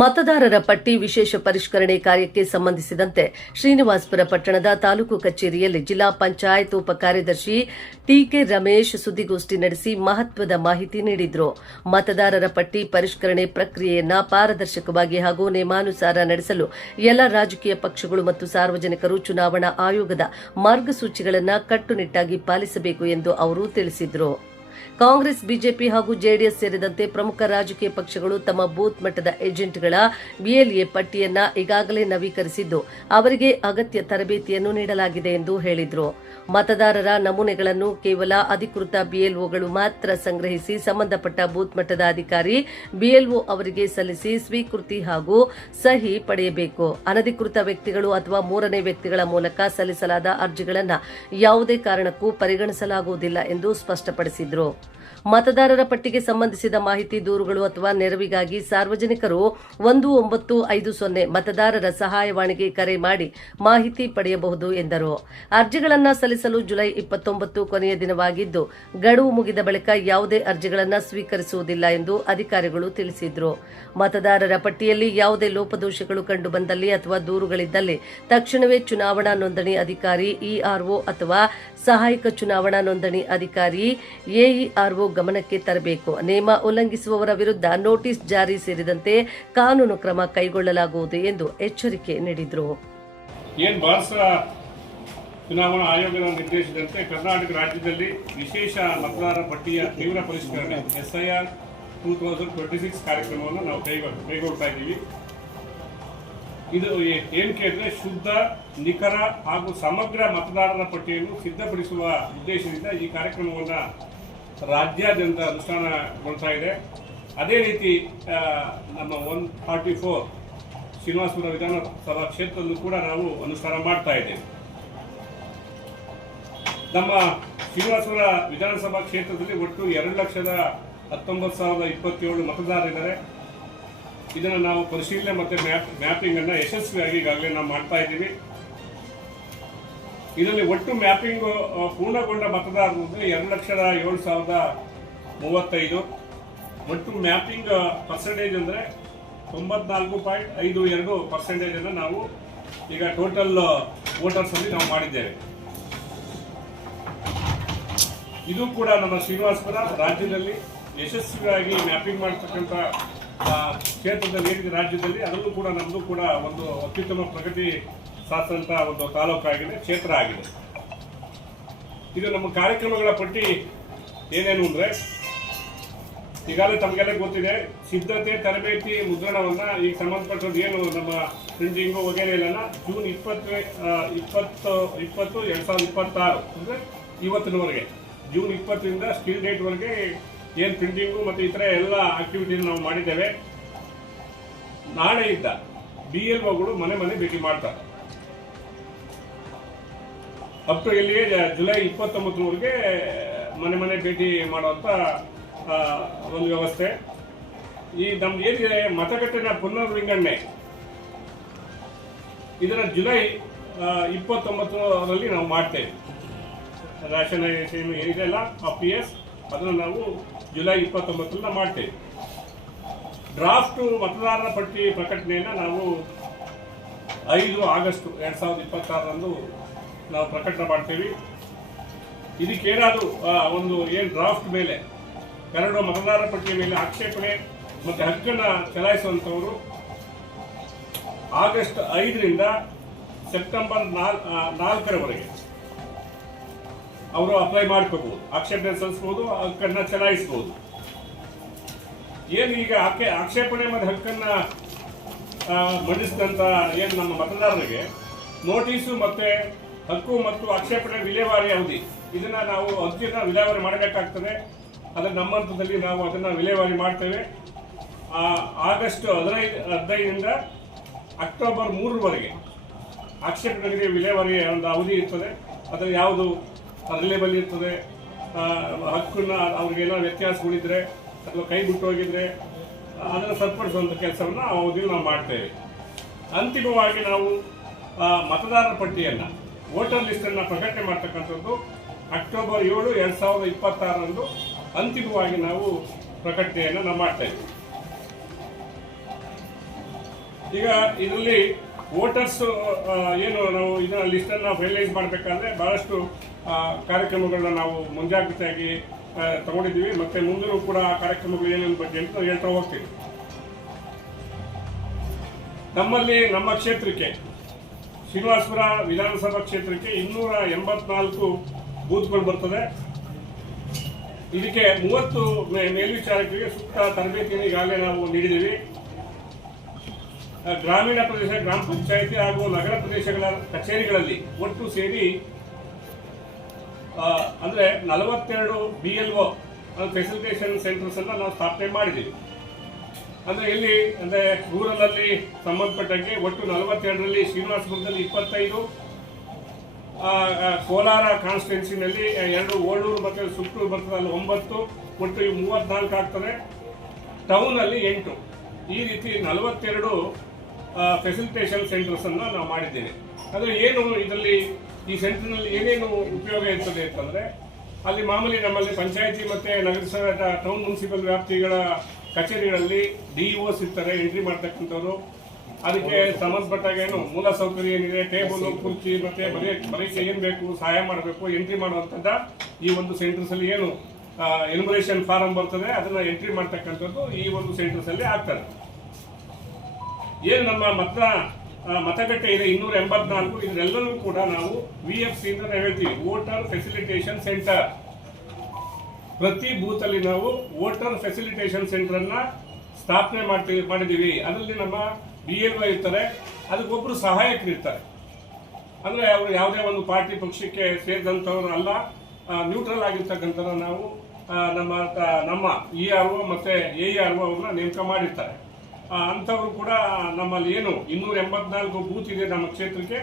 ಮತದಾರರ ಪಟ್ಟಿ ವಿಶೇಷ ಪರಿಷ್ಕರಣೆ ಕಾರ್ಯಕ್ಕೆ ಸಂಬಂಧಿಸಿದಂತೆ ಶ್ರೀನಿವಾಸಪುರ ಪಟ್ಟಣದ ತಾಲೂಕು ಕಚೇರಿಯಲ್ಲಿ ಜಿಲ್ಲಾ ಪಂಚಾಯತ್ ಉಪ ಕಾರ್ಯದರ್ಶಿ ಟಿಕೆ ರಮೇಶ್ ಸುದ್ದಿಗೋಷ್ಠಿ ನಡೆಸಿ ಮಹತ್ವದ ಮಾಹಿತಿ ನೀಡಿದರು. ಮತದಾರರ ಪಟ್ಟಿ ಪರಿಷ್ಕರಣೆ ಪ್ರಕ್ರಿಯೆಯನ್ನು ಪಾರದರ್ಶಕವಾಗಿ ಹಾಗೂ ನಿಯಮಾನುಸಾರ ನಡೆಸಲು ಎಲ್ಲ ರಾಜಕೀಯ ಪಕ್ಷಗಳು ಮತ್ತು ಸಾರ್ವಜನಿಕರು ಚುನಾವಣಾ ಆಯೋಗದ ಮಾರ್ಗಸೂಚಿಗಳನ್ನು ಕಟ್ಟುನಿಟ್ಟಾಗಿ ಪಾಲಿಸಬೇಕು ಎಂದು ಅವರು ತಿಳಿಸಿದರು. ಕಾಂಗ್ರೆಸ್, ಬಿಜೆಪಿ ಹಾಗೂ ಜೆಡಿಎಸ್ ಸೇರಿದಂತೆ ಪ್ರಮುಖ ರಾಜಕೀಯ ಪಕ್ಷಗಳು ತಮ್ಮ ಬೂತ್ ಮಟ್ಟದ ಏಜೆಂಟ್ಗಳ ಬಿಎಲ್ಎ ಪಟ್ಟಿಯನ್ನು ಈಗಾಗಲೇ ನವೀಕರಿಸಿದ್ದು, ಅವರಿಗೆ ಅಗತ್ಯ ತರಬೇತಿಯನ್ನು ನೀಡಲಾಗಿದೆ ಎಂದು ಹೇಳಿದರು. ಮತದಾರರ ನಮೂನೆಗಳನ್ನು ಕೇವಲ ಅಧಿಕೃತ ಬಿಎಲ್ಒಗಳು ಮಾತ್ರ ಸಂಗ್ರಹಿಸಿ ಸಂಬಂಧಪಟ್ಟ ಬೂತ್ ಮಟ್ಟದ ಅಧಿಕಾರಿ ಬಿಎಲ್ಒ ಅವರಿಗೆ ಸಲ್ಲಿಸಿ ಸ್ವೀಕೃತಿ ಹಾಗೂ ಸಹಿ ಪಡೆಯಬೇಕು. ಅನಧಿಕೃತ ವ್ಯಕ್ತಿಗಳು ಅಥವಾ ಮೂರನೇ ವ್ಯಕ್ತಿಗಳ ಮೂಲಕ ಸಲ್ಲಿಸಲಾದ ಅರ್ಜಿಗಳನ್ನು ಯಾವುದೇ ಕಾರಣಕ್ಕೂ ಪರಿಗಣಿಸಲಾಗುವುದಿಲ್ಲ ಎಂದು ಸ್ಪಷ್ಟಪಡಿಸಿದರು. ಮತದಾರರ ಪಟ್ಟಿಗೆ ಸಂಬಂಧಿಸಿದ ಮಾಹಿತಿ, ದೂರುಗಳು ಅಥವಾ ನೆರವಿಗಾಗಿ ಸಾರ್ವಜನಿಕರು 1950 ಮತದಾರರ ಸಹಾಯವಾಣಿಗೆ ಕರೆ ಮಾಡಿ ಮಾಹಿತಿ ಪಡೆಯಬಹುದು ಎಂದರು. ಅರ್ಜಿಗಳನ್ನು ಸಲ್ಲಿಸಲು ಜುಲೈ 29 ಕೊನೆಯ ದಿನವಾಗಿದ್ದು, ಗಡುವು ಮುಗಿದ ಬಳಿಕ ಯಾವುದೇ ಅರ್ಜಿಗಳನ್ನು ಸ್ವೀಕರಿಸುವುದಿಲ್ಲ ಎಂದು ಅಧಿಕಾರಿಗಳು ತಿಳಿಸಿದರು. ಮತದಾರರ ಪಟ್ಟಿಯಲ್ಲಿ ಯಾವುದೇ ಲೋಪದೋಷಗಳು ಕಂಡುಬಂದಲ್ಲಿ ಅಥವಾ ದೂರುಗಳಿದ್ದಲ್ಲಿ ತಕ್ಷಣವೇ ಚುನಾವಣಾ ನೋಂದಣಿ ಅಧಿಕಾರಿ ಇಆರ್ಒ ಅಥವಾ ಸಹಾಯಕ ಚುನಾವಣಾ ನೋಂದಣಿ ಅಧಿಕಾರಿ ಎಇಆರ್ಒ ಗಮನಕ್ಕೆ ತರಬೇಕು. ನಿಯಮ ಉಲ್ಲಂಘಿಸುವವರ ವಿರುದ್ಧ ನೋಟಿಸ್ ಜಾರಿ ಸೇರಿದಂತೆ ಕಾನೂನು ಕ್ರಮ ಕೈಗೊಳ್ಳಲಾಗುವುದು ಎಂದು ಎಚ್ಚರಿಕೆ ನೀಡಿದರು. ಚುನಾವಣಾ ಆಯೋಗದ ನಿರ್ದೇಶನದಂತೆ ಕರ್ನಾಟಕ ರಾಜ್ಯದಲ್ಲಿ ವಿಶೇಷ ಮತದಾರರ ಪಟ್ಟಿಯ ತೀವ್ರ ಪರಿಷ್ಕರಣೆ SIR 2026 ಕಾರ್ಯಕ್ರಮವನ್ನು ನಾವು ಕೈಗೊಳ್ತಾ ಇದ್ದೀವಿ. ಇದು ಏನಕ್ಕೆ ಅಂದರೆ ಶುದ್ಧ, ನಿಖರ ಹಾಗೂ ಸಮಗ್ರ ಮತದಾರರ ಪಟ್ಟಿಯನ್ನು ಸಿದ್ಧಪಡಿಸುವ ಉದ್ದೇಶದಿಂದ ಈ ಕಾರ್ಯಕ್ರಮವನ್ನು ರಾಜ್ಯಾದ್ಯಂತ ಅನುಷ್ಠಾನಗೊಳ್ತಾ ಇದೆ. ಅದೇ ರೀತಿ ನಮ್ಮ 144 ಶ್ರೀನಿವಾಸಪುರ ವಿಧಾನಸಭಾ ಕ್ಷೇತ್ರದಲ್ಲೂ ಕೂಡ ನಾವು ಅನುಷ್ಠಾನ ಮಾಡ್ತಾ ಇದ್ದೇವೆ. ನಮ್ಮ ಶ್ರೀನಿವಾಸಪುರ ವಿಧಾನಸಭಾ ಕ್ಷೇತ್ರದಲ್ಲಿ ಒಟ್ಟು 2,19,027 ಮತದಾರರಿದ್ದಾರೆ. ಇದನ್ನು ನಾವು ಪರಿಶೀಲನೆ ಮತ್ತು ಮ್ಯಾಪಿಂಗ್ ಅನ್ನು ಯಶಸ್ವಿಯಾಗಿ ಈಗಾಗಲೇ ನಾವು ಮಾಡ್ತಾ ಇದ್ದೀವಿ. ಇದರಲ್ಲಿ ಒಟ್ಟು ಮ್ಯಾಪಿಂಗ್ ಪೂರ್ಣಗೊಂಡ ಮತದಾರರು 2,07,035. ಒಟ್ಟು ಮ್ಯಾಪಿಂಗ್ ಪರ್ಸೆಂಟೇಜ್ ಅಂದರೆ 94.52% ನಾವು ಈಗ ಟೋಟಲ್ ವೋಟರ್ಸ್ ಅಲ್ಲಿ ನಾವು ಮಾಡಿದ್ದೇವೆ. ಇದು ಕೂಡ ನಮ್ಮ ಶ್ರೀನಿವಾಸಪುರ ರಾಜ್ಯದಲ್ಲಿ ಯಶಸ್ವಿಯಾಗಿ ಮ್ಯಾಪಿಂಗ್ ಮಾಡತಕ್ಕಂಥ ಕ್ಷೇತ್ರದಲ್ಲಿ ಏನಿದೆ ರಾಜ್ಯದಲ್ಲಿ, ಅದರಲ್ಲೂ ಕೂಡ ನಮ್ಮದು ಕೂಡ ಒಂದು ಅತ್ಯುತ್ತಮ ಪ್ರಗತಿ ಸಾಧಿಸಿದಂಥ ಒಂದು ತಾಲೂಕಾಗಿದೆ, ಕ್ಷೇತ್ರ ಆಗಿದೆ. ಇದು ನಮ್ಮ ಕಾರ್ಯಕ್ರಮಗಳ ಪಟ್ಟಿ ಏನೇನು ಅಂದರೆ, ಈಗಾಗಲೇ ತಮಗೆಲ್ಲ ಗೊತ್ತಿದೆ, ಸಿದ್ಧತೆ, ತರಬೇತಿ, ಮುದ್ರಣವನ್ನು ಈಗ ಸಂಬಂಧಪಟ್ಟದ್ದು ಏನು ನಮ್ಮ ಪ್ರಿಂಟಿಂಗು ವಗೇರೆ ಎಲ್ಲ ಜೂನ್ 20, 2026 ಅಂದರೆ ಇವತ್ತಿನವರೆಗೆ, ಜೂನ್ 20ರಿಂದ ಸ್ಟಿಲ್ ಡೇಟ್ವರೆಗೆ ಏನು ಪ್ರಿಂಟಿಂಗು ಮತ್ತು ಇತರ ಎಲ್ಲ ಆಕ್ಟಿವಿಟೀಸ್ ನಾವು ಮಾಡಿದ್ದೇವೆ. ನಾಳೆಯಿಂದ BLOಗಳು ಮನೆ ಮನೆ ಭೇಟಿ ಮಾಡ್ತಾರೆ. ಅಪ್ ಟು ಇಲ್ಲಿಗೆ ಜುಲೈ 29ವರೆಗೆ ಮನೆ ಮನೆ ಭೇಟಿ ಮಾಡುವಂಥ ಒಂದು ವ್ಯವಸ್ಥೆ. ಈ ನಮ್ದು ಏನಿದೆ ಮತಗಟ್ಟಿನ ಪುನರ್ವಿಂಗಡಣೆ, ಇದನ್ನು ಜುಲೈ 29ರಲ್ಲಿ ನಾವು ಮಾಡ್ತೇವೆ. ರ್ಯಾಷನೈಸೇಷನ್ ಏನಿದೆ ಅಲ್ಲ PS, ಅದನ್ನು ನಾವು ಜುಲೈ 29ರಲ್ಲಿ ಮಾಡ್ತೇವೆ. ಡ್ರಾಫ್ಟ್ ಮತದಾರರ ಪಟ್ಟಿ ಪ್ರಕಟಣೆಯನ್ನು ನಾವು 5 ಆಗಸ್ಟ್ 2026ರಂದು ನಾವು ಪ್ರಕಟಣೆ ಮಾಡ್ತೇವೆ. ಇದಕ್ಕೇನಾದರೂ ಒಂದು ಏನು ಡ್ರಾಫ್ಟ್ ಮೇಲೆ ಕರಡುವ ಮತದಾರರ ಪಟ್ಟಿಯ ಮೇಲೆ ಆಕ್ಷೇಪಣೆ ಮತ್ತು ಹಕ್ಕನ್ನು ಚಲಾಯಿಸುವಂಥವರು ಆಗಸ್ಟ್ 5ರಿಂದ ಸೆಪ್ಟೆಂಬರ್ 4ರವರೆಗೆ ಅವರು ಅಪ್ಲೈ ಮಾಡ್ಕೋಬಹುದು, ಆಕ್ಷೇಪಣೆ ಸಲ್ಲಿಸಬಹುದು, ಹಕ್ಕನ್ನು ಚಲಾಯಿಸಬಹುದು. ಏನು ಈಗ ಆಕ್ಷೇಪಣೆ ಮತ್ತು ಹಕ್ಕನ್ನು ಮಂಡಿಸಿದಂಥ ಏನು ನಮ್ಮ ಮತದಾರರಿಗೆ ನೋಟಿಸು ಮತ್ತು ಹಕ್ಕು ಮತ್ತು ಆಕ್ಷೇಪಣೆ ವಿಲೇವಾರಿ ಅವಧಿ, ಇದನ್ನು ನಾವು ಅರ್ಜಿನ ವಿಲೇವಾರಿ ಮಾಡಬೇಕಾಗ್ತದೆ. ಅದರ ನಮ್ಮ ಹಂತದಲ್ಲಿ ನಾವು ಅದನ್ನು ವಿಲೇವಾರಿ ಮಾಡ್ತೇವೆ. ಆಗಸ್ಟ್ 15ರಿಂದ ಅಕ್ಟೋಬರ್ 3ರವರೆಗೆ ಆಕ್ಷೇಪಣೆಗಳಿಗೆ ವಿಲೇವಾರಿ ಒಂದು ಅವಧಿ ಇರ್ತದೆ. ಅದರಲ್ಲಿ ಯಾವುದು ರಿಲೇಬಲ್ ಇರ್ತದೆ, ಹಕ್ಕನ್ನು ಅವ್ರಿಗೆಲ್ಲ ವ್ಯತ್ಯಾಸಗಳಿದ್ರೆ ಅಥವಾ ಕೈ ಬಿಟ್ಟು ಹೋಗಿದ್ರೆ ಅದನ್ನು ಸರಿಪಡಿಸುವಂಥ ಕೆಲಸವನ್ನು ಆ ಅವಧಿಯಲ್ಲಿ ನಾವು ಮಾಡ್ತೇವೆ. ಅಂತಿಮವಾಗಿ ನಾವು ಮತದಾರರ ಪಟ್ಟಿಯನ್ನು, ವೋಟರ್ ಲಿಸ್ಟನ್ನು ಪ್ರಕಟಣೆ ಮಾಡ್ತಕ್ಕಂಥದ್ದು ಅಕ್ಟೋಬರ್ 7, 2026ರಂದು ಅಂತಿಮವಾಗಿ ನಾವು ಪ್ರಕಟಣೆಯನ್ನು ನಾವು ಮಾಡ್ತಾ ಇದ್ದೀವಿ. ಈಗ ಇದರಲ್ಲಿ ವೋಟರ್ಸ್ ಏನು ನಾವು ಇದನ್ನ ಲಿಸ್ಟನ್ನು ಫೈನಲೈಸ್ ಮಾಡಬೇಕಾದ್ರೆ ಬಹಳಷ್ಟು ಕಾರ್ಯಕ್ರಮಗಳನ್ನ ನಾವು ಮುಂಜಾಗ್ರತೆಯಾಗಿ ತಗೊಂಡಿದ್ದೀವಿ. ಮತ್ತೆ ಮುಂದೂ ಕೂಡ ಆ ಕಾರ್ಯಕ್ರಮಗಳು ಏನೇನು ಬಗ್ಗೆ ಅಂತ ಹೇಳ್ತಾ ಹೋಗ್ತೀವಿ. ನಮ್ಮಲ್ಲಿ ನಮ್ಮ ಕ್ಷೇತ್ರಕ್ಕೆ ಶ್ರೀನಿವಾಸಪುರ ವಿಧಾನಸಭಾ ಕ್ಷೇತ್ರಕ್ಕೆ 284 ಬೂತ್ಗಳು ಬರ್ತದೆ. ಇದಕ್ಕೆ 30 ಮೇಲ್ವಿಚಾರಕರಿಗೆ ಸೂಕ್ತ ತರಬೇತಿಯನ್ನು ಈಗಾಗಲೇ ನಾವು ನೀಡಿದ್ದೀವಿ. ಗ್ರಾಮೀಣ ಪ್ರದೇಶ ಗ್ರಾಮ ಪಂಚಾಯಿತಿ ಹಾಗೂ ನಗರ ಪ್ರದೇಶಗಳ ಕಚೇರಿಗಳಲ್ಲಿ ಒಟ್ಟು ಸೇರಿ ಅಂದ್ರೆ 42 BLO ಫೆಸಿಲಿಟೇಷನ್ ಸೆಂಟರ್ಸ್ ಅನ್ನ ನಾವು ಸ್ಥಾಪನೆ ಮಾಡಿದ್ದೀವಿ. ಅಂದ್ರೆ ಇಲ್ಲಿ ಅಂದ್ರೆ ರೂರಲ್ ಅಲ್ಲಿ ಸಂಬಂಧಪಟ್ಟಂಗೆ ಒಟ್ಟು 42ರಲ್ಲಿ ಶ್ರೀನಿವಾಸಪುರದಲ್ಲಿ 25, ಕೋಲಾರ ಕಾನ್ಸ್ಟಿಟ್ಯೂನ್ಸಿನಲ್ಲಿ 2, ಓಳೂರು ಮತ್ತೆ ಸುತ್ತೂರು ಬರ್ತದೆ ಅಲ್ಲಿ 9, ಒಟ್ಟು 34 ಆಗ್ತದೆ. ಟೌನ್ ಅಲ್ಲಿ 8. ಈ ರೀತಿ 42 ಫೆಸಿಲಿಟೇಷನ್ ಸೆಂಟರ್ಸ್ ಅನ್ನ ನಾವು ಮಾಡಿದ್ದೇವೆ. ಅಂದ್ರೆ ಏನು ಇದರಲ್ಲಿ ಈ ಸೆಂಟರ್ನಲ್ಲಿ ಏನೇನು ಉಪಯೋಗ ಇರ್ತದೆ ಅಂತಂದ್ರೆ ಅಲ್ಲಿ ಮಾಮೂಲಿ ನಮ್ಮಲ್ಲಿ ಪಂಚಾಯಿತಿ ಮತ್ತೆ ನಗರಸಭೆ ಟೌನ್ ಮುನ್ಸಿಪಲ್ ವ್ಯಾಪ್ತಿಗಳ ಕಚೇರಿಗಳಲ್ಲಿ DEOs ಇರ್ತಾರೆ, ಎಂಟ್ರಿ ಮಾಡ್ತಕ್ಕಂಥವ್ರು. ಅದಕ್ಕೆ ಸಂಬಂಧಪಟ್ಟಾಗ ಏನು ಮೂಲ ಸೌಕರ್ಯ ಏನಿದೆ, ಟೇಬಲ್, ಕುರ್ಚಿ ಮತ್ತೆ ಬರೀಕೆ ಏನ್ ಬೇಕು, ಸಹಾಯ ಮಾಡಬೇಕು, ಎಂಟ್ರಿ ಮಾಡುವಂತದ್ದ ಈ ಒಂದು ಸೆಂಟರ್ಸ್ ಅಲ್ಲಿ ಏನು ಎನ್ಯುಮರೇಷನ್ ಫಾರಂ ಬರ್ತದೆ ಅದನ್ನ ಎಂಟ್ರಿ ಮಾಡ್ತಕ್ಕಂಥದ್ದು ಈ ಒಂದು ಸೆಂಟರ್ಸ್ ಅಲ್ಲಿ ಆಗ್ತದೆ. ಏನು ನಮ್ಮ ಮತಗಟ್ಟೆ ಇದೆ 284, ಇದರೆಲ್ಲರೂ ಕೂಡ ನಾವು VFC ಅಂತ ಹೇಳ್ತೀವಿ, ವೋಟರ್ ಫೆಸಿಲಿಟೇಷನ್ ಸೆಂಟರ್. ಪ್ರತಿ ಬೂತ್ ಅಲ್ಲಿ ನಾವು ವೋಟರ್ ಫೆಸಿಲಿಟೇಷನ್ ಸೆಂಟರ್ ಅನ್ನ ಸ್ಥಾಪನೆ ಮಾಡಿದೀವಿ. ಅದರಲ್ಲಿ ನಮ್ಮ BLO ಇರ್ತಾರೆ, ಅದಕ್ಕೊಬ್ರು ಸಹಾಯಕರು ಇರ್ತಾರೆ. ಅಂದ್ರೆ ಅವರು ಯಾವುದೇ ಒಂದು ಪಾರ್ಟಿ ಪಕ್ಷಕ್ಕೆ ಸೇರಿದಂಥವ್ರು ಅಲ್ಲ, ನ್ಯೂಟ್ರಲ್ ಆಗಿರ್ತಕ್ಕಂಥ ನಾವು ನಮ್ಮ ERO ಮತ್ತೆ AERO ಅವ್ರನ್ನ ನೇಮಕ ಮಾಡಿರ್ತಾರೆ. ಅಂಥವ್ರು ಕೂಡ ನಮ್ಮಲ್ಲಿ ಏನು 284 ಬೂತ್ ಇದೆ ನಮ್ಮ ಕ್ಷೇತ್ರಕ್ಕೆ,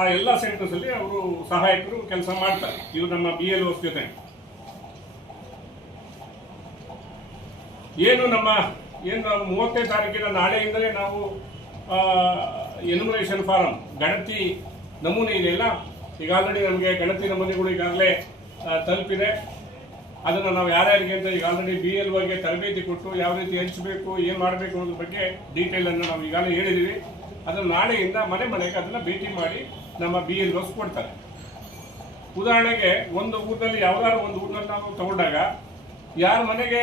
ಆ ಎಲ್ಲ ಸೆಂಟರ್ಸ್ ಅಲ್ಲಿ ಅವರು ಸಹಾಯಕರು ಕೆಲಸ ಮಾಡ್ತಾರೆ. ಇವರು ನಮ್ಮ BLOs ಜೊತೆ ಏನು 30ನೇ ತಾರೀಕಿನ ನಾಳೆಯಿಂದಲೇ ನಾವು ಎನ್ಯುಮರೇಷನ್ ಫಾರಂ ಗಣತಿ ನಮೂನೆ ಇದೆಯಲ್ಲ, ಈಗ ಆಲ್ರೆಡಿ ನಮಗೆ ಗಣತಿ ನಮೂನೆಗಳು ಈಗಾಗಲೇ ತಲುಪಿದೆ. ಅದನ್ನು ನಾವು ಯಾರ್ಯಾರಿಗೆ ಅಂತ ಈಗ ಆಲ್ರೆಡಿ BLOಗೆ ತರಬೇತಿ ಕೊಟ್ಟು ಯಾವ ರೀತಿ ಹಂಚಬೇಕು, ಏನು ಮಾಡಬೇಕು ಅನ್ನೋದ್ರ ಬಗ್ಗೆ ಡೀಟೇಲ್ ಅನ್ನು ನಾವು ಈಗಾಗಲೇ ಹೇಳಿದ್ದೀವಿ. ಅದನ್ನು ನಾಳೆಯಿಂದ ಮನೆಗೆ ಅದನ್ನು ಭೇಟಿ ಮಾಡಿ ನಮ್ಮ BLOs ಕೊಡ್ತಾರೆ. ಉದಾಹರಣೆಗೆ ಒಂದು ಊರಿನಲ್ಲಿ ಯಾವ್ದಾದ್ರು ಒಂದು ಊರಿನಲ್ಲಿ ನಾವು ತಗೊಂಡಾಗ ಯಾರ ಮನೆಗೆ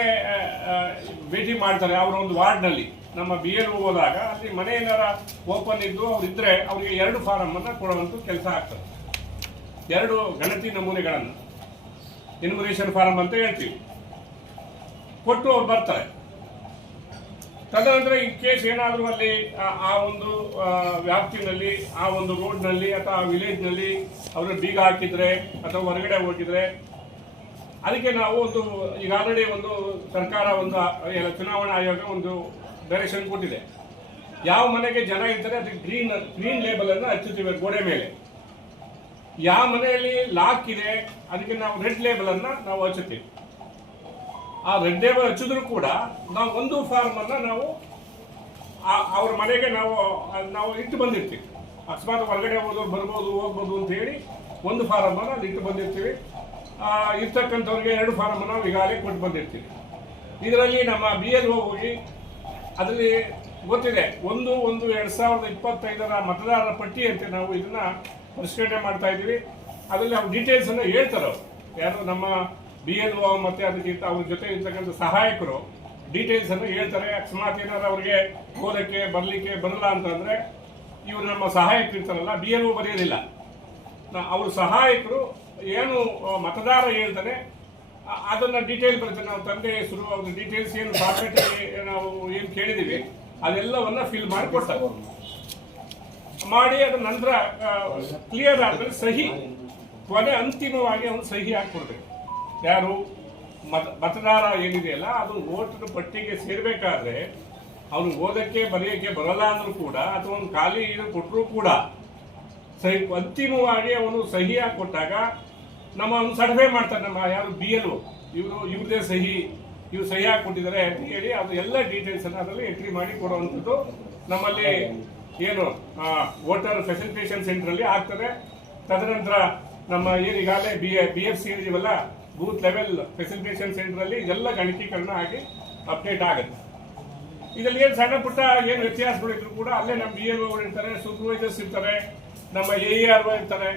ಭೇಟಿ ಮಾಡ್ತಾರೆ ಅವರ ಒಂದು ವಾರ್ಡ್ನಲ್ಲಿ ನಮ್ಮ BLO ಹೋದಾಗ ಅಲ್ಲಿ ಮನೆ ಏನಾರ ಓಪನ್ ಇದ್ದು ಅವ್ರು ಇದ್ರೆ ಅವರಿಗೆ 2 ಫಾರಂ ಅನ್ನ ಕೊಡುವಂತ ಕೆಲಸ ಆಗ್ತದೆ. 2 ಗಣತಿ ನಮೂನೆಗಳನ್ನು ಎನ್ಯುಮರೇಷನ್ ಫಾರಂ ಅಂತ ಹೇಳ್ತೀವಿ, ಕೊಟ್ಟು ಅವ್ರು ಬರ್ತಾರೆ. ತದನಂತರ ಇನ್ ಕೇಸ್ ಏನಾದರೂ ಅಲ್ಲಿ ಆ ಒಂದು ವ್ಯಾಪ್ತಿನಲ್ಲಿ, ಆ ಒಂದು ರೋಡ್ನಲ್ಲಿ ಅಥವಾ ವಿಲೇಜ್ನಲ್ಲಿ ಅವರು ಬೀಗ ಹಾಕಿದ್ರೆ ಅಥವಾ ಹೊರಗಡೆ ಹೋಗಿದ್ರೆ ಅದಕ್ಕೆ ನಾವು ಈಗ ಆಲ್ರೆಡಿ ಒಂದು ಸರ್ಕಾರ ಚುನಾವಣಾ ಆಯೋಗ ಒಂದು ಡೈರೆಕ್ಷನ್ ಕೊಟ್ಟಿದೆ. ಯಾವ ಮನೆಗೆ ಜನ ಇರ್ತಾರೆ ಅದಕ್ಕೆ ಗ್ರೀನ್ ಲೇಬಲ್ ಅನ್ನು ಹಚ್ಚುತ್ತೀವಿ ಗೋಡೆ ಮೇಲೆ. ಯಾವ ಮನೆಯಲ್ಲಿ ಲಾಕ್ ಇದೆ ಅದಕ್ಕೆ ನಾವು ರೆಡ್ ಲೇಬಲ್ ಅನ್ನ ನಾವು ಹಚ್ಚುತ್ತೀವಿ. ಆ ರೆಡ್ ಲೇಬಲ್ ಹಚ್ಚಿದ್ರು ಕೂಡ ನಾವು ಒಂದು ಫಾರ್ಮ್ ಅನ್ನ ನಾವು ಅವ್ರ ಮನೆಗೆ ನಾವು ಇಟ್ಟು ಬಂದಿರ್ತೀವಿ. ಅಕಸ್ಮಾತ್ ಹೊರಗಡೆ ಬರ್ಬೋದು ಹೋಗ್ಬೋದು ಅಂತ ಹೇಳಿ ಒಂದು ಫಾರಂ ಅನ್ನ ಅಲ್ಲಿ ಇಟ್ಟು ಬಂದಿರ್ತೀವಿ. ಇರ್ತಕ್ಕಂಥವ್ರಿಗೆ 2 ಫಾರಂ ನಾವು ಈಗಾಗಲೇ ಕೊಟ್ಟು ಬಂದಿರ್ತೀವಿ. ಇದರಲ್ಲಿ ನಮ್ಮ BLO ಹೋಗಿ ಅದರಲ್ಲಿ ಗೊತ್ತಿದೆ 1/1/2025 ಮತದಾರರ ಪಟ್ಟಿ ಅಂತ ನಾವು ಇದನ್ನ ಪರಿಷ್ಕರಣೆ ಮಾಡ್ತಾ ಇದ್ದೀವಿ. ಅದರಲ್ಲಿ ಅವ್ರ ಡೀಟೇಲ್ಸ್ ಅನ್ನ ಹೇಳ್ತಾರೆ. ಯಾರು ನಮ್ಮ BLO ಮತ್ತೆ ಅದಕ್ಕಿಂತ ಅವ್ರ ಜೊತೆ ಇರ್ತಕ್ಕಂಥ ಸಹಾಯಕರು ಡೀಟೇಲ್ಸ್ ಅನ್ನು ಹೇಳ್ತಾರೆ. ಅಕಸ್ಮಾತ್ ಏನಾದ್ರು ಅವ್ರಿಗೆ ಓದಕ್ಕೆ ಬರ್ಲಿಕ್ಕೆ ಬರಲ್ಲ ಅಂತಂದ್ರೆ ಇವರು ನಮ್ಮ ಸಹಾಯಕರು ಇರ್ತಾರಲ್ಲ, BLO ಬರೆಯೋದಿಲ್ಲ, ಅವ್ರ ಸಹಾಯಕರು ಏನು ಮತದಾರ ಹೇಳ್ತಾನೆ ಅದನ್ನ ಡೀಟೇಲ್ ಬರುತ್ತೆ. ನಾವು ತಂದೆ ಹೆಸರು ಅವ್ರ ಡೀಟೇಲ್ಸ್ ಏನು ಫಾರ್ಮೆಟ್ ನಾವು ಏನು ಕೇಳಿದೀವಿ ಅದೆಲ್ಲವನ್ನ ಫಿಲ್ ಮಾಡಿ ಕೊಡ್ತಾರೆ. ಮಾಡಿ ಅದ ನಂತರ ಕ್ಲಿಯರ್ ಆದ್ಮೇಲೆ ಸಹಿ, ಕೊನೆ ಅಂತಿಮವಾಗಿ ಅವನು ಸಹಿ ಹಾಕ್ಕೊಡ್ಬೇಕು. ಯಾರು ಮತದಾರ ಏನಿದೆಯಲ್ಲ ಅದು ವೋಟರ್ ಪಟ್ಟಿಗೆ ಸೇರ್ಬೇಕಾದ್ರೆ ಅವನು ಓದಕ್ಕೆ ಬರೆಯಕ್ಕೆ ಬರಲ್ಲ ಅಂದ್ರೂ ಕೂಡ ಅಥವಾ ಒಂದು ಖಾಲಿ ಕೊಟ್ಟರು ಕೂಡ ಸಹಿ ಅಂತಿಮವಾಗಿ ಅವನು ಸಹಿ ಹಾಕೊಟ್ಟಾಗ ನಮ್ಮ ಒಂದು ಸರ್ವೆ ಮಾಡ್ತಾರೆ. ನಮ್ಮ ಯಾರು BLO ಇವ್ರದೇ ಸಹಿ, ಇವ್ರು ಸಹಿ ಹಾಕೊಟ್ಟಿದ್ದಾರೆ ಅಂತ ಹೇಳಿ ಅದು ಎಲ್ಲ ಡೀಟೇಲ್ಸ್ ಅನ್ನ ಅದರಲ್ಲಿ ಎಂಟ್ರಿ ಮಾಡಿ ಕೊಡುವಂಥದ್ದು ನಮ್ಮಲ್ಲಿ ಏನು ವೋಟರ್ ಫೆಸಿಲಿಟೇಷನ್ ಸೆಂಟರ್ ಅಲ್ಲಿ ಆಗ್ತದೆ. ತದನಂತರ ನಮ್ಮ ಏನೀಗಾಗಲೇ BFC ಇದೀವಲ್ಲ, ಬೂತ್ ಲೆವೆಲ್ ಫೆಸಿಲಿಟೇಷನ್ ಸೆಂಟರ್ ಅಲ್ಲಿ ಇದೆಲ್ಲ ಗಣಕೀಕರಣ ಆಗಿ ಅಪ್ಡೇಟ್ ಆಗುತ್ತೆ. ಇದರಲ್ಲಿ ಏನು ಸಣ್ಣ ಪುಟ್ಟ ಏನು ವ್ಯತ್ಯಾಸಗಳಿದ್ರು ಕೂಡ ಅಲ್ಲೇ ನಮ್ಮ BLO ಇರ್ತಾರೆ, ಸೂಪರ್ವೈಸರ್ಸ್ ಇರ್ತಾರೆ, ನಮ್ಮ AERO ಇರ್ತಾರೆ.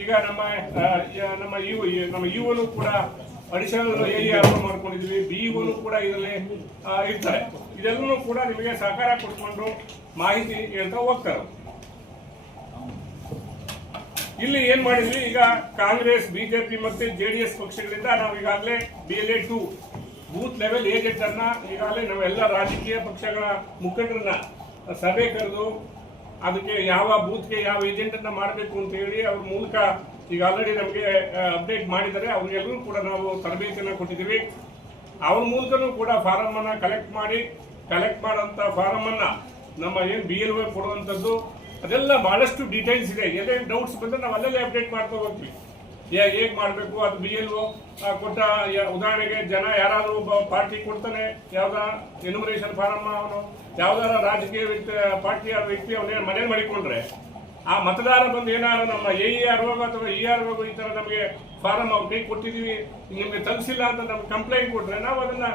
ಈಗ ನಮ್ಮ UO ಕೂಡ ಅಡಿಷನಲ್ AERO ಮಾಡ್ಕೊಂಡಿದ್ವಿ, BEO ಕೂಡ ಇದರಲ್ಲಿ ಇರ್ತಾರೆ. ಇದೆಲ್ಲನೂ ಕೂಡ ನಿಮಗೆ ಸಹಕಾರ ಕೊಡ್ಕೊಂಡು ಮಾಹಿತಿ ಹೇಳ್ತಾ ಹೋಗ್ತಾರೆ. ಇಲ್ಲಿ ಏನ್ ಮಾಡಿದ್ವಿ, ಈಗ ಕಾಂಗ್ರೆಸ್, BJP ಮತ್ತೆ JDS ಪಕ್ಷಗಳಿಂದ ನಾವು ಈಗಾಗಲೇ BLA 2 ಬೂತ್ ಲೆವೆಲ್ ಏಜೆಂಟ್ ಅನ್ನ ಈಗಾಗಲೇ ನಾವೆಲ್ಲ ರಾಜಕೀಯ ಪಕ್ಷಗಳ ಮುಖಂಡರನ್ನ ಸಭೆ ಕರೆದು ಅದಕ್ಕೆ ಯಾವ ಬೂತ್ಗೆ ಯಾವ ಏಜೆಂಟ್ ಅನ್ನ ಮಾಡಬೇಕು ಅಂತ ಹೇಳಿ ಅವ್ರ ಮೂಲಕ ಈಗ ಆಲ್ರೆಡಿ ನಮಗೆ ಅಪ್ಡೇಟ್ ಮಾಡಿದ್ದಾರೆ. ಅವ್ರಿಗೆಲ್ಲರೂ ಕೂಡ ನಾವು ತರಬೇತಿಯನ್ನು ಕೊಟ್ಟಿದ್ದೀವಿ. ಅವ್ರ ಮೂಲಕನೂ ಕೂಡ ಫಾರಂ ಅನ್ನ ಕಲೆಕ್ಟ್ ಮಾಡೋಂಥ ಫಾರಂ ಅನ್ನ ನಮ್ಮ ಏನು BLO ಕೊಡುವಂಥದ್ದು ಅದೆಲ್ಲ ಬಹಳಷ್ಟು ಡೀಟೇಲ್ಸ್ ಇದೆ. ಎಲ್ಲೇನು ಡೌಟ್ಸ್ ಬಂದ್ರೆ ನಾವು ಅಲ್ಲೇ ಅಪ್ಡೇಟ್ ಮಾಡ್ತಾ ಹೋಗ್ತೀವಿ. ಹೇಗೆ ಮಾಡಬೇಕು ಅದು BLO ಕೊಟ್ಟ ಉದಾಹರಣೆಗೆ ಜನ ಯಾರಾದ್ರೂ ಒಬ್ಬ ಪಾರ್ಟಿ ಕೊಡ್ತಾನೆ, ಯಾವ್ದಾರ ಎನ್ಯುಮರೇಷನ್ ಫಾರಂ ಅವನು ಯಾವ್ದಾರ ರಾಜಕೀಯ ಪಾರ್ಟಿಯ ವ್ಯಕ್ತಿ ಅವನೇ ಮನೇಲಿ ಮಾಡಿಕೊಂಡ್ರೆ ಆ ಮತದಾರ ಬಂದು ಏನಾದ್ರು ನಮ್ಮ AERO ಅಥವಾ ERO ಈ ತರ ನಮಗೆ ಫಾರಂ ಅವ್ರ ಕೈ ಕೊಟ್ಟಿದೀವಿ ನಿಮ್ಗೆ ತಲುಪಿಸಿಲ್ಲ ಅಂತ ನಮ್ಗೆ ಕಂಪ್ಲೇಂಟ್ ಕೊಟ್ರೆ ನಾವು ಅದನ್ನ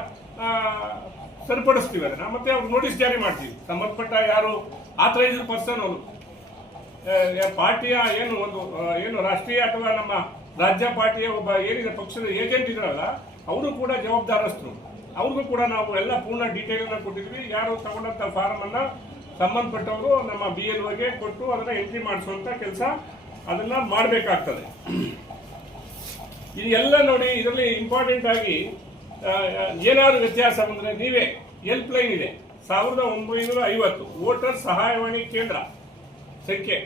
ಸರಿಪಡಿಸ್ತೀವಿ. ಅದನ್ನ ಮತ್ತೆ ಅವ್ರು ನೋಟಿಸ್ ಜಾರಿ ಮಾಡ್ತೀವಿ. ಸಂಬಂಧಪಟ್ಟ ಯಾರು ಆಥರೈಸ್ಡ್ ಪರ್ಸನ್ ಅವರು ಪಾರ್ಟಿಯ ಏನು ರಾಷ್ಟ್ರೀಯ ಅಥವಾ ನಮ್ಮ ರಾಜ್ಯ ಪಾರ್ಟಿಯ ಒಬ್ಬ ಏನಿದೆ ಪಕ್ಷದ ಏಜೆಂಟ್ ಇದ್ರಲ್ಲ ಅವರು ಕೂಡ ಜವಾಬ್ದಾರಸ್ಥರು. ಅವ್ರಿಗೂ ಕೂಡ ನಾವು ಎಲ್ಲ ಪೂರ್ಣ ಡೀಟೇಲ್ ಅನ್ನ ಕೊಟ್ಟಿದ್ವಿ. ಯಾರು ತಗೊಂಡಂತ ಫಾರಂ ಅನ್ನ ಸಂಬಂಧಪಟ್ಟವರು ನಮ್ಮ BLOಗೆ ಕೊಟ್ಟು ಅದನ್ನ ಎಂಟ್ರಿ ಮಾಡಿಸುವಂತ ಕೆಲಸ ಅದನ್ನ ಮಾಡಬೇಕಾಗ್ತದೆ. ಇದೆಲ್ಲ ನೋಡಿ, ಇದರಲ್ಲಿ ಇಂಪಾರ್ಟೆಂಟ್ ಆಗಿ ಏನಾದ್ರು ವ್ಯತ್ಯಾಸ ಬಂದ್ರೆ ನೀವೇ ಹೆಲ್ಪ್ ಲೈನ್ ಇದೆ 1950 ವೋಟರ್ ಸಹಾಯವಾಣಿ ಕೇಂದ್ರ ಸಂಖ್ಯೆ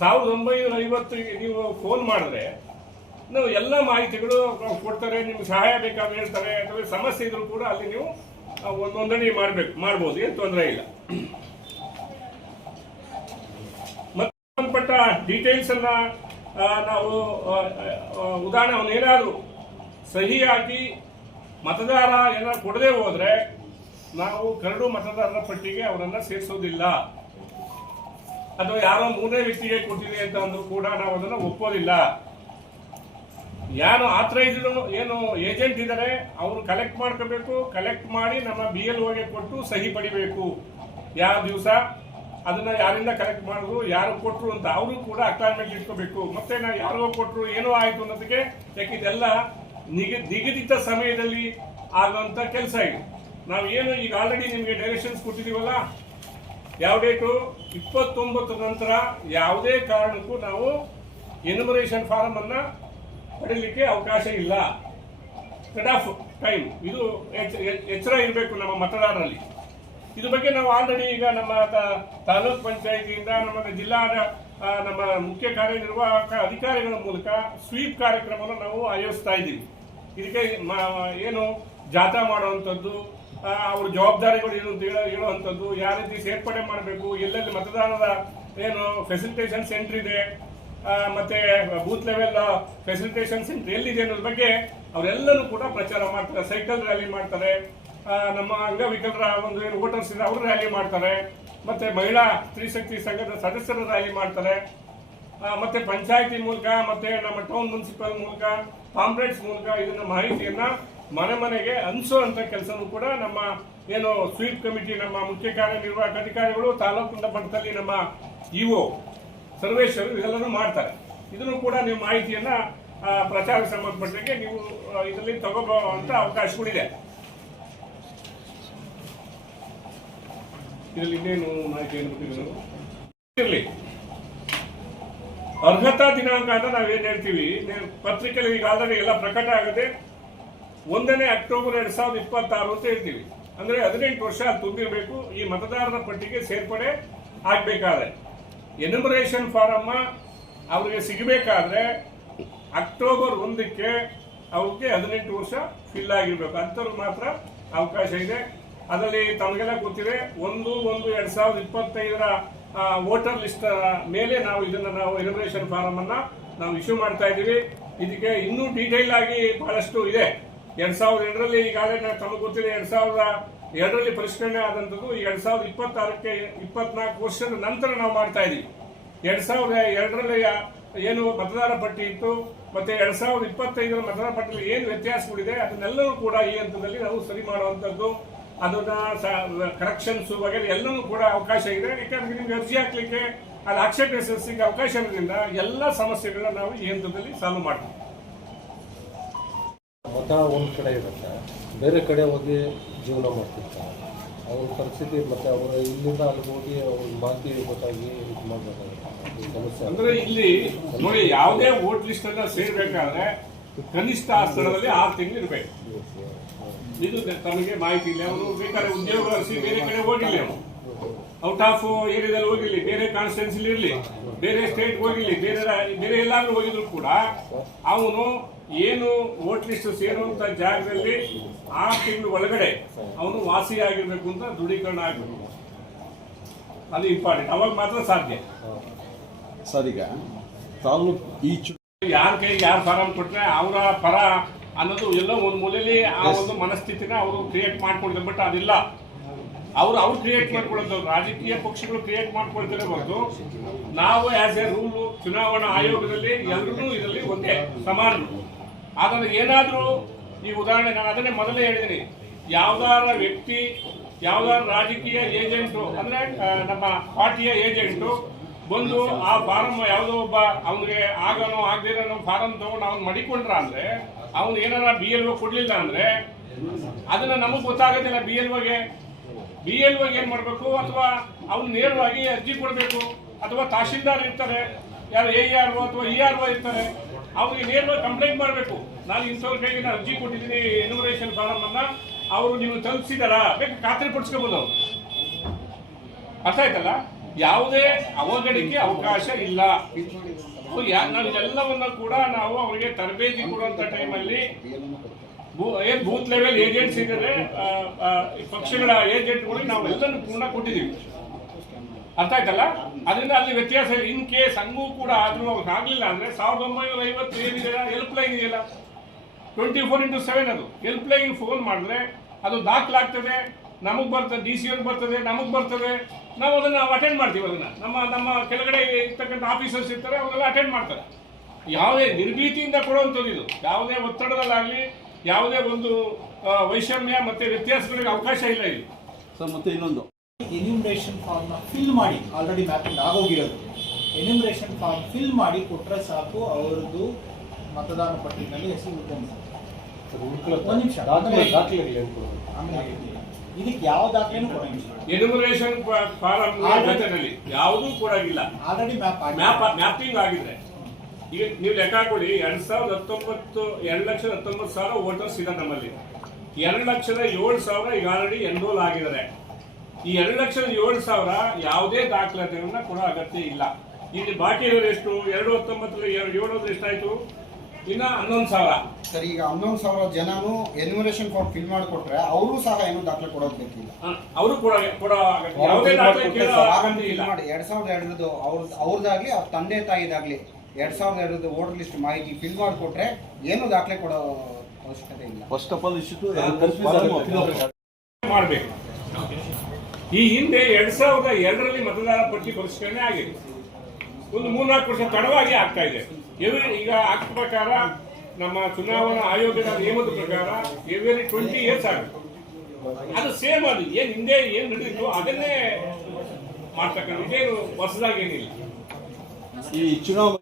1950 ನೀವು ಫೋನ್ ಮಾಡಿದ್ರೆ ನಾವು ಎಲ್ಲ ಮಾಹಿತಿಗಳು ಕೊಡ್ತಾರೆ. ನಿಮ್ಗೆ ಸಹಾಯ ಬೇಕಾದ್ರೆ ಹೇಳ್ತಾರೆ, ಅಥವಾ ಸಮಸ್ಯೆ ಇದ್ರು ಕೂಡ ಅಲ್ಲಿ ನೀವು ನೋಂದಣಿ ಮಾಡ್ಬೋದು, ಏನು ತೊಂದರೆ ಇಲ್ಲ. ಮತ್ತೆ ಸಂಬಂಧಪಟ್ಟ ಡೀಟೇಲ್ಸ್ ಅನ್ನ ನಾವು ಉದಾಹರಣೆ ಅವನೇನಾದ್ರು ಸಹಿ ಹಾಕಿ ಮತದಾರ ಏನಾದ್ರು ಕೊಡದೆ ಹೋದ್ರೆ ನಾವು ಕರಡು ಮತದಾರರ ಪಟ್ಟಿಗೆ ಅವರನ್ನ ಸೇರಿಸೋದಿಲ್ಲ. ಅಥವಾ ಯಾರೋ ಮೂರನೇ ವ್ಯಕ್ತಿಗೆ ಕೊಟ್ಟಿದೆ ಅಂತ ಅಂದ್ರೂ ಕೂಡ ನಾವು ಅದನ್ನ ಒಪ್ಪೋದಿಲ್ಲ. ಯಾರು ಆಥರೈಸ್ಡ್ ಏನು ಏಜೆಂಟ್ ಇದ್ದಾರೆ ಅವರು ಕಲೆಕ್ಟ್ ಮಾಡ್ಕೋಬೇಕು. ಕಲೆಕ್ಟ್ ಮಾಡಿ ನಮ್ಮ BLOಗೆ ಕೊಟ್ಟು ಸಹಿ ಪಡಿಬೇಕು. ಯಾವ ದಿವಸ ಅದನ್ನ ಯಾರಿಂದ ಕಲೆಕ್ಟ್ ಮಾಡಿದ್ರು, ಯಾರು ಕೊಟ್ರು ಅಂತ ಅವರು ಕೂಡ ಅಕ್ಲಾರ್ಮೆಂಟ್ ಇಟ್ಕೋಬೇಕು. ಮತ್ತೆ ನಾವು ಯಾರಿಗೋ ಕೊಟ್ರು ಏನೋ ಆಯ್ತು ಅನ್ನೋದಕ್ಕೆ, ಯಾಕೆ ಇದೆಲ್ಲ ನಿಗದಿತ ಸಮಯದಲ್ಲಿ ಆಗುವಂತ ಕೆಲಸ ಇದು. ನಾವು ಏನು ಈಗ ಆಲ್ರೆಡಿ ನಿಮಗೆ ಡೈರೆಕ್ಷನ್ಸ್ ಕೊಟ್ಟಿದೀವಲ್ಲ, ಯಾವ ಡೇಟು 29 ನಂತರ ಯಾವುದೇ ಕಾರಣಕ್ಕೂ ನಾವು ಎನ್ಯುಮರೇಷನ್ ಫಾರಂ ಅನ್ನ ಪಡೀಲಿಕ್ಕೆ ಅವಕಾಶ ಇಲ್ಲ. ಕಟ್ ಆಫ್ ಟೈಮ್ ಇದು ಎಚ್ಚರ ಇರಬೇಕು ನಮ್ಮ ಮತದಾರರಲ್ಲಿ. ಇದ್ರ ಬಗ್ಗೆ ನಾವು ಆಲ್ರೆಡಿ ಈಗ ನಮ್ಮ ತಾಲೂಕ್ ಪಂಚಾಯಿತಿಯಿಂದ ನಮ್ಮ ಜಿಲ್ಲಾ ನಮ್ಮ ಮುಖ್ಯ ಕಾರ್ಯನಿರ್ವಾಹಕ ಅಧಿಕಾರಿಗಳ ಮೂಲಕ ಸ್ವೀಪ್ ಕಾರ್ಯಕ್ರಮವನ್ನು ನಾವು ಆಯೋಜಿಸ್ತಾ ಇದ್ದೀವಿ. ಇದಕ್ಕೆ ಏನು ಜಾಥಾ ಮಾಡುವಂಥದ್ದು, ಅವ್ರ ಜವಾಬ್ದಾರಿಗಳು ಏನು ಅಂತ ಹೇಳುವಂಥದ್ದು, ಯಾವ ರೀತಿ ಸೇರ್ಪಡೆ ಮಾಡಬೇಕು, ಎಲ್ಲೆಲ್ಲಿ ಮತದಾನದ ಏನು ಫೆಸಿಲಿಟೇಷನ್ ಸೆಂಟರ್ ಇದೆ, ಮತ್ತೆ ಬೂತ್ ಲೆವೆಲ್ ಫೆಸಿಲಿಟೇಷನ್ ಸೆಂಟರ್ ಎಲ್ಲಿದೆ ಅನ್ನೋದ್ರ ಬಗ್ಗೆ ಅವರೆಲ್ಲರೂ ಕೂಡ ಪ್ರಚಾರ ಮಾಡ್ತಾರೆ. ಸೈಕಲ್ ರ್ಯಾಲಿ ಮಾಡ್ತಾರೆ, ನಮ್ಮ ಅಂಗವಿಕಲರ ಒಂದು ಏನು ವೋಟರ್ಸ್ ಇದೆ ಅವರು ರ್ಯಾಲಿ ಮಾಡ್ತಾರೆ, ಮತ್ತೆ ಮಹಿಳಾ ಸ್ತ್ರೀಶಕ್ತಿ ಸಂಘದ ಸದಸ್ಯರು ರ್ಯಾಲಿ ಮಾಡ್ತಾರೆ, ಮತ್ತೆ ಪಂಚಾಯತಿ ಮೂಲಕ ಮತ್ತೆ ನಮ್ಮ ಟೌನ್ ಮುನ್ಸಿಪಲ್ ಮೂಲಕ ಪಾಂಪ್ಲೆಟ್ಸ್ ಮೂಲಕ ಇದನ್ನ ಮಾಹಿತಿಯನ್ನ ಮನೆ ಮನೆಗೆ ಹಂಚುವಂತ ಕೆಲಸನೂ ಕೂಡ ನಮ್ಮ ಏನು ಸ್ವೀಪ್ ಕಮಿಟಿ ನಮ್ಮ ಮುಖ್ಯ ಕಾರ್ಯನಿರ್ವಾಹಕ ಅಧಿಕಾರಿಗಳು ತಾಲೂಕು ಮಟ್ಟದಲ್ಲಿ ನಮ್ಮ EO ಸರ್ವೇಶ್ವರು ಇದೆಲ್ಲನೂ ಮಾಡ್ತಾರೆ. ಇದನ್ನು ಕೂಡ ನೀವು ಮಾಹಿತಿಯನ್ನ ಪ್ರಚಾರಕ್ಕೆ ಸಂಬಂಧಪಟ್ಟಂಗೆ ನೀವು ಇದರಲ್ಲಿ ತಗೋಬಹುವಂತ ಅವಕಾಶಗಳಿದೆ. ಇದರಲ್ಲಿ ಇನ್ನೇನು ಮಾಹಿತಿ ಇರಲಿ. ಅರ್ಹತಾ ದಿನಾಂಕ ಅಂತ ನಾವೇನ್ ಹೇಳ್ತೀವಿ, ಪತ್ರಿಕೆಯಲ್ಲಿ ಈಗ ಆಲ್ರೆಡಿ ಎಲ್ಲ ಪ್ರಕಟ ಆಗದೆ 1ನೇ ಅಕ್ಟೋಬರ್ 2026 ಅಂತ ಹೇಳ್ತೀವಿ. ಅಂದ್ರೆ 18 ವರ್ಷ ತುಂಬಿರಬೇಕು ಈ ಮತದಾರರ ಪಟ್ಟಿಗೆ ಸೇರ್ಪಡೆ ಆಗ್ಬೇಕಾದ್ರೆ. ಎನ್ಯುಮರೇಷನ್ ಫಾರಂ ಅವ್ರಿಗೆ ಸಿಗಬೇಕಾದ್ರೆ ಅಕ್ಟೋಬರ್ 1ಕ್ಕೆ ಅವ್ರಿಗೆ 18 ವರ್ಷ ಫಿಲ್ ಆಗಿರ್ಬೇಕು. ಅಂಥವ್ರಿಗೆ ಮಾತ್ರ ಅವಕಾಶ ಇದೆ. ಅದರಲ್ಲಿ ತಮಗೆಲ್ಲ ಗೊತ್ತಿದೆ 1/1/2025 ವೋಟರ್ ಲಿಸ್ಟ್ ಮೇಲೆ ನಾವು ಎನ್ಯುಮರೇಷನ್ ಫಾರಂ ಅನ್ನ ನಾವು ಇಶ್ಯೂ ಮಾಡ್ತಾ ಇದ್ದೀವಿ. ಇದಕ್ಕೆ ಇನ್ನೂ ಡೀಟೇಲ್ ಆಗಿ ಬಹಳಷ್ಟು ಇದೆ. 2002ರಲ್ಲಿ ಈಗಾಗಲೇ ತಮಗೆ ಗೊತ್ತಿದೆ 2002ರಲ್ಲಿ ಪರಿಷ್ಕರಣೆ ಆದಂಥದ್ದು. 2026ಕ್ಕೆ 24 ವರ್ಷದ ನಂತರ ನಾವು ಮಾಡ್ತಾ ಇದ್ದೀವಿ. 2002ರಲ್ಲಿ ಏನು ಮತದಾರ ಪಟ್ಟಿ ಇತ್ತು ಮತ್ತೆ 2025 ಮತದಾರ ಪಟ್ಟಿಯಲ್ಲಿ ಏನು ವ್ಯತ್ಯಾಸಗಳಿದೆ ಅದನ್ನೆಲ್ಲವೂ ಕೂಡ ಈ ಹಂತದಲ್ಲಿ ನಾವು ಸರಿ ಮಾಡುವಂಥದ್ದು. ಅದನ್ನ ಕರೆಕ್ಷನ್ಸ್ ವಗೇರೆ ಎಲ್ಲನೂ ಕೂಡ ಅವಕಾಶ ಇದೆ. ಯಾಕಂದ್ರೆ ನಿಮ್ಗೆ ಅರ್ಜಿ ಹಾಕ್ಲಿಕ್ಕೆ ಅಲ್ಲಿ ಆಕ್ಷೇಪಿಸಲಿಕ್ಕೆ ಅವಕಾಶ ಇರೋದ್ರಿಂದ ಎಲ್ಲ ಸಮಸ್ಯೆಗಳನ್ನ ನಾವು ಈ ಹಂತದಲ್ಲಿ ಸಾಲ್ವ್ ಮಾಡ್ತೀವಿ. ಮತ ಒಂದು ಕಡೆ ಇರುತ್ತೆ, ಬೇರೆ ಕಡೆ ಹೋಗಿ ಜೀವನ ಮಾಡ್ತಿರ್ತಾರೆ. ಅವ್ರ ಪರಿಸ್ಥಿತಿ ಮತ್ತೆ ಅವರು ಇಲ್ಲಿಂದ ಅಲ್ಲಿಗೆ ಹೋಗಿ ಅವ್ರ ಮಾಹಿತಿ ಗೊತ್ತಾಗಿ ಇದು ಮಾಡಬೇಕಾಗುತ್ತೆ ಸಮಸ್ಯೆ. ಅಂದ್ರೆ ಇಲ್ಲಿ ನೋಡಿ, ಯಾವುದೇ ವೋಟ್ ಲಿಸ್ಟ್ ಅನ್ನ ಸೇರ್ಬೇಕಾದ್ರೆ ಕನಿಷ್ಠ ಆ ಸ್ಥಳದಲ್ಲಿ 6 ತಿಂಗಳು ಇರಬೇಕು. ಇದು ತಮಗೆ ಮಾಹಿತಿ ಇಲ್ಲ. ಅವರು ಬೇಕಾದ್ರೆ ಉದ್ಯೋಗ ಅರಸಿ ಬೇರೆ ಕಡೆ ಹೋಗಿಲ್ಲ, ಅವನು ಔಟ್ ಆಫ್ ಏರಿಯಾದಲ್ಲಿ ಹೋಗಿರ್ಲಿ, ಬೇರೆ ಕಾನ್ಸ್ಟಿಟ್ಯೂನ್ಸಿಲಿ ಇರಲಿ, ಬೇರೆ ಸ್ಟೇಟ್ ಹೋಗಿರ್ಲಿ, ಬೇರೆ ಎಲ್ಲಾದ್ರೂ ಹೋಗಿದ್ರು ಕೂಡ ಅವನು ಏನು ವೋಟ್ ಲಿಸ್ಟ್ ಸೇರುವಂತ ಜಾಗದಲ್ಲಿ 6 ತಿಂಗಳು ಒಳಗಡೆ ಅವನು ವಾಸಿಯಾಗಿರ್ಬೇಕು ಅಂತ ದೃಢೀಕರಣ ಆಗಬೇಕು. ಅದು ಇಂಪಾರ್ಟೆಂಟ್. ಅವಾಗ ಮಾತ್ರ ಸಾಧ್ಯ. ಸರ್, ಈಗ ತಾಲೂಕು ಈ ಯಾರ ಕೈಗೆ ಯಾರು ಫಾರಂ ಕೊಟ್ರೆ ಅವರ ಪರ ಅನ್ನೋದು ಎಲ್ಲೋ ಒಂದು ಮೂಲೆಯಲ್ಲಿ ಆ ಒಂದು ಮನಸ್ಥಿತಿನ ಅವರು ಕ್ರಿಯೇಟ್ ಮಾಡ್ಕೊಳ್ತಾರೆ. ಬಟ್ ಅದಿಲ್ಲ, ಅವ್ರು ಕ್ರಿಯೇಟ್ ಮಾಡ್ಕೊಳ್ಳೋದು ರಾಜಕೀಯ ಪಕ್ಷಗಳು ಕ್ರಿಯೇಟ್ ಮಾಡ್ಕೊಳ್ತಾರೆ ಹೊರತು ನಾವು ಆಸ್ ಎ ರೂಲ್ ಚುನಾವಣಾ ಆಯೋಗದಲ್ಲಿ ಎಲ್ಲರೂ ಇದರಲ್ಲಿ ಒಂದೇ ಸಮಾನರು. ಆದರೆ ಏನಾದರೂ ಈ ಉದಾಹರಣೆ ನಾನು ಅದನ್ನೇ ಮೊದಲೇ ಹೇಳಿದ್ದೀನಿ, ಯಾವ್ದಾರ ವ್ಯಕ್ತಿ ಯಾವ್ದಾರ ರಾಜಕೀಯ ಏಜೆಂಟು ಅಂದ್ರೆ ನಮ್ಮ ಪಾರ್ಟಿಯ ಏಜೆಂಟು ಬಂದು ಆ ಫಾರಂ ಯಾವುದೋ ಒಬ್ಬ ಅವನಿಗೆ ಆಗನೋ ಆಗದಿರೋ ಫಾರಂ ತಗೊಂಡು ಅವ್ನು ಮಡಿಕೊಂಡ್ರ ಅಂದ್ರೆ ಅವನು ಏನಾರ BLO ಕೊಡ್ಲಿಲ್ಲ ಅಂದ್ರೆ ಅದನ್ನ ನಮಗ್ ಗೊತ್ತಾಗೋದಿಲ್ಲ. BLO ಏನ್ ಮಾಡ್ಬೇಕು, ಅಥವಾ ಅವ್ನು ನೇರವಾಗಿ ಅರ್ಜಿ ಕೊಡ್ಬೇಕು, ಅಥವಾ ತಹಶೀಲ್ದಾರ್ ಇರ್ತಾರೆ, ಯಾರು ARO ಅಥವಾ ERO ಇರ್ತಾರೆ, ಅವ್ರಿಗೆ ನೇರವಾಗಿ ಕಂಪ್ಲೇಂಟ್ ಮಾಡಬೇಕು. ನಾನು ಇಂಥವ್ರ ಕೈಗೆ ನಾನು ಅರ್ಜಿ ಕೊಟ್ಟಿದ್ದೀನಿ ಎನ್ಯುಮರೇಷನ್ ಫಾರಂ ಅನ್ನ, ಅವರು ನೀವು ತಲುಪಿಸಿದಾರ ಬೇಕು ಖಾತ್ರಿ ಪಡಿಸ್ಕೋಬಹುದು. ಅವ್ರು ಅರ್ಥ ಆಯ್ತಲ್ಲ? ಯಾವುದೇ ಅವಘಡಕ್ಕೆ ಅವಕಾಶ ಇಲ್ಲ. ನಾವು ಎಲ್ಲವನ್ನ ಕೂಡ ನಾವು ಅವರಿಗೆ ತರಬೇತಿ ಕೊಡುವಂತ ಟೈಮಲ್ಲಿ ಏನ್ ಬೂತ್ ಲೆವೆಲ್ ಏಜೆಂಟ್ಸ್ ಇದ್ದಾರೆ, ಪಕ್ಷಗಳ ಏಜೆಂಟ್ಗಳಿಗೆ ನಾವು ಎಲ್ಲನೂ ಪೂರ್ಣ ಕೊಟ್ಟಿದ್ದೀವಿ. ಅರ್ಥ ಆಯ್ತಲ್ಲ? ಅದರಿಂದ ಅಲ್ಲಿ ವ್ಯತ್ಯಾಸ ಇಲ್ಲ. ಇನ್ ಕೇಸ್ ಹಂಗೂ ಕೂಡ ಆದ್ರೂ ಅವ್ರಿಗೆ ಆಗ್ಲಿಲ್ಲ ಅಂದ್ರೆ 1950 ಏನಿದೆಯಲ್ಲ ಹೆಲ್ಪ್ ಲೈನ್ ಇದೆಯಲ್ಲ 24/7 ಅದು ಹೆಲ್ಪ್ ಲೈನ್ ಫೋನ್ ಮಾಡಿದ್ರೆ ಅದು ದಾಖಲಾಗ್ತದೆ, ನಮಗ್ ಬರ್ತದೆ, DCN ಬರ್ತದೆ, ನಮಗ್ ಬರ್ತದೆ. ನಾವು ಅದನ್ನ ಅಟೆಂಡ್ ಮಾಡ್ತೀವಿ. ಅದನ್ನ ನಮ್ಮ ಕೆಳಗಡೆ ಇರ್ತಕ್ಕಂಥ ಆಫೀಸರ್ಸ್ ಇರ್ತಾರೆ, ಅವರೆಲ್ಲ ಅಟೆಂಡ್ ಮಾಡ್ತಾರೆ. ಯಾವುದೇ ನಿರ್ಭೀತಿಯಿಂದ ಕೊಡುವಂಥದ್ದು ಇದು. ಯಾವುದೇ ಒತ್ತಡದಲ್ಲಾಗಲಿ ಯಾವುದೇ ಒಂದು ವೈಷಮ್ಯ ಮತ್ತೆ ವ್ಯತ್ಯಾಸಗಳಿಗೆ ಅವಕಾಶ ಇಲ್ಲ ಇಲ್ಲಿ. ಸರ್, ಮತ್ತೆ ಇನ್ನೊಂದು ಎನ್ಯುಮರೇಷನ್ ಫಾರ್ಮ್ನ ಫಿಲ್ ಮಾಡಿ, ಆಲ್ರೆಡಿ ಮ್ಯಾಪಿಂಗ್ ಆಗೋಗಿರೋದು, ಎನ್ಯುಮರೇಷನ್ ಫಾರ್ಮ್ ಫಿಲ್ ಮಾಡಿ ಕೊಟ್ಟರೆ ಸಾಕು, ಅವರದ್ದು ಮತದಾನ ಪಟ್ಟಿನಲ್ಲಿ ಹೆಸರು ಉಳ್ಕೊಂಡು. ಒಂದು ನಿಮಿಷ, ಆಮೇಲೆ ಇದಕ್ಕೆ ಯಾವ ದಾಖಲೆನೂ ಕೊಡಂಗಿಲ್ಲ. ಎನ್ಯುಮರೇಷನ್ ಫಾರಂ ಜೊತೆನಲ್ಲಿ ಯಾವುದೂ ಕೊಡಂಗಿಲ್ಲ. ಆಲ್ರೆಡಿ ಮ್ಯಾಪಿಂಗ್ ಆಗಿದೆ. ಈಗ ನೀವು ಲೆಕ್ಕ ಹಾಕೊಳ್ಳಿ, 2019 2,19,000 ವೋಟರ್ಸ್ ಇದೆ ನಮ್ಮಲ್ಲಿ. 2,07,000 ಈಗ ಆಲ್ರೆಡಿ ಎನ್ರೋಲ್ ಆಗಿದ್ದಾರೆ. ಈ 2,07,000 ಯಾವುದೇ ದಾಖಲಾತಿಗಳನ್ನ ಕೊಡೋ ಅಗತ್ಯ ಇಲ್ಲ. ಇಲ್ಲಿ ಬಾಕಿ ಇರೋದು ಎಷ್ಟು? 2,19,700 ಎಷ್ಟಾಯ್ತು? ಇನ್ನ 11,000. ಸರ್, ಈಗ 11,000 ಜನನು ಎನ್ಯುಮರೇಷನ್ ಫಾರ್ಮ್ ಫಿಲ್ ಮಾಡಿಕೊಟ್ರೆ ಅವರು ಸಹ ಏನು ದಾಖಲೆ ಕೊಡೋದು ಬೇಕಿಲ್ಲ. ಅವರು ಕೊಡೋ ಯಾವುದೇ ದಾಖಲೆ ಕೇಳೋ ಅಗತ್ಯ ಇಲ್ಲ. 2002 ಅವ್ರದ್ದಾಗ್ಲಿ ಅವ್ರ ತಂದೆ ತಾಯಿದಾಗ್ಲಿ 2002 ವೋಟರ್ ಲಿಸ್ಟ್ ಮಾಹಿತಿ ಫಿಲ್ ಮಾಡಿಕೊಟ್ರೆ ಏನು ದಾಖಲೆ ಕೊಡೋ ಅವಶ್ಯಕತೆ ಇಲ್ಲ. ಫಸ್ಟ್ ಆಫ್ ಆಲ್ ಇಷ್ಟು ಮಾಡಬೇಕು. ಈ ಹಿಂದೆ 2002ರಲ್ಲಿ ಮತದಾರ ಪಟ್ಟಿ ಪರಿಷ್ಕರಣೆ ಆಗಿದೆ. ಒಂದು 3-4 ವರ್ಷ ತಡವಾಗಿ ಆಗ್ತಾ ಇದೆ. ಈಗ ಆಕ್ಟ್ ಪ್ರಕಾರ ನಮ್ಮ ಚುನಾವಣಾ ಆಯೋಗದ ನಿಯಮದ ಪ್ರಕಾರ ಎವ್ರಿ 20 years ಆಗುತ್ತೆ. ಅದು ಸೇಮ್, ಅದು ಏನ್ ಹಿಂದೆ ಏನ್ ನಡೆದಿತ್ತು ಅದನ್ನೇ ಮಾಡ್ತಕ್ಕಂಥ, ಇದೇನು ಹೊಸದಾಗಿ ಏನಿಲ್ಲ. ಈ ಚುನಾವಣೆ